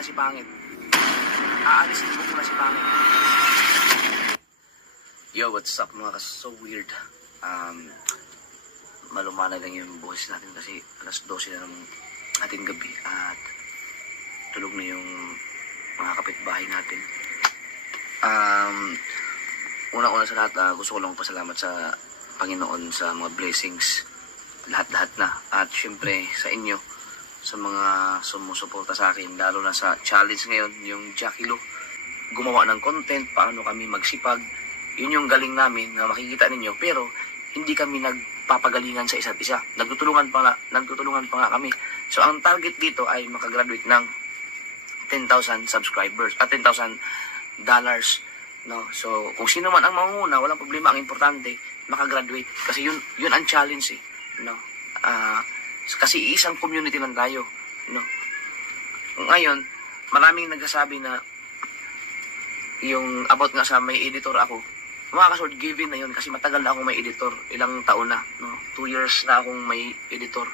muna si Pangit. Aalisin ko muna si Pangit. Yo, what's up mga so weird. Malumana lang yung boses natin kasi alas 12 na ng ating gabi at tulog na yung mga kapitbahay natin. Una-una sa lahat, gusto ko lang pasalamat sa Panginoon sa mga blessings, lahat-lahat na. At syempre sa inyo, sa mga sumusuporta sa akin, lalo na sa challenge ngayon, yung Jackie Lou, gumawa ng content, paano kami magsipag. Yun yung galing namin na makikita ninyo, pero hindi kami nagpapagalingan sa isa't isa. Nagtutulungan pa nga kami. So ang target dito ay makagraduate ng 10,000 subscribers at $10,000. No? So kung sino man ang manguna, walang problema. Ang importante, makagraduate. Kasi yun ang challenge eh. No? Kasi isang community lang tayo. No? Ngayon, maraming nagsasabi na yung about nga sa may editor ako, makaka-sword given na yun kasi matagal na akong may editor. Ilang taon na. No? 2 years na akong may editor.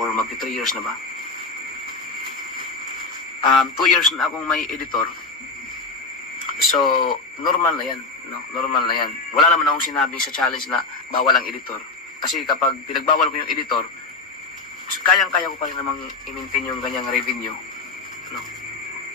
Or magti 3 years na ba? 2 years na akong may editor. So, normal na yan. No? Normal na yan. Wala naman akong sinabi sa challenge na bawal ang editor. Kasi kapag pinagbawal ko yung editor, kayang-kaya ko pa rin namang i-maintain yung ganyang revenue. No?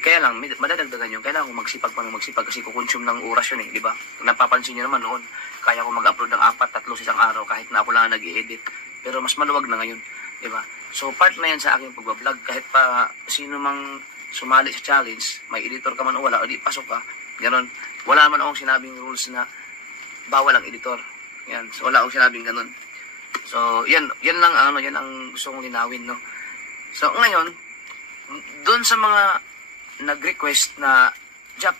Kaya lang, madadagdagan yun. Kailangan ko magsipag pa ng magsipag kasi kukonsume ng oras yun eh, di ba? Napapansin nyo naman noon, kaya ko mag-upload ng 4-3 sa isang araw kahit na ako lang nag-i-edit. Pero mas maluwag na ngayon, di ba? So part na yan sa aking pagbablog. Kahit pa sino mang sumali sa challenge, may editor ka man o wala, o di pasok ka, ganon. Wala naman akong sinabing rules na bawal ang editor. Yan. So wala akong sinabing ganon. So yan lang yan ang gusto kong linawin, no? So ngayon, doon sa mga nag-request na Jap,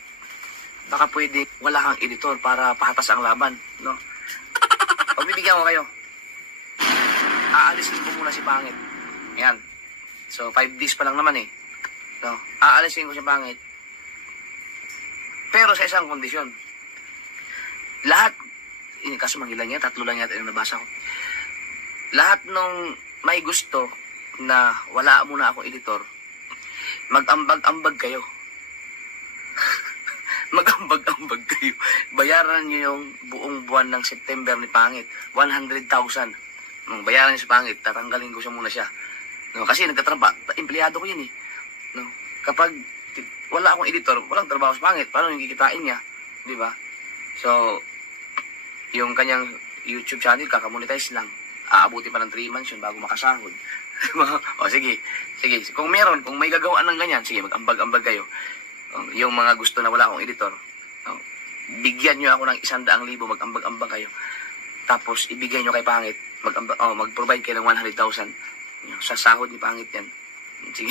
baka pwede wala kang editor para pahatas ang laban, no? Pagbibigyan ko kayo. Aalisin ko muna si Pangit. Ayan. So 5 days pa lang naman eh. No? Aalisin ko si Pangit. Pero sa isang kondisyon. Lahat, kaso mangilan niya, 3 lang yata yung nabasa ko. Lahat nung may gusto na wala muna akong editor, mag-ambag-ambag kayo. Mag-ambag-ambag kayo. Bayaran nyo yung buong buwan ng September ni Pangit. 100,000. Bayaran nyo si Pangit. Tatanggalin ko siya muna siya. No, kasi nagtatrabaho. Empleyado ko yun eh. No, kapag wala akong editor, walang trabaho si Pangit. Paano yung kikitain niya? Di ba? So, yung kanyang YouTube channel, kakamonetize lang. Aabuti pa ng 3 months yun bago makasahod. O sige. Kung may gagawaan ng ganyan, sige, mag-ambag-ambag kayo. Yung mga gusto na wala akong editor, bigyan nyo ako ng 100,000, mag-ambag-ambag kayo. Tapos, ibigay nyo kay Pangit, mag-provide kayo ng 100,000. Sa sahod ni Pangit yan. Sige.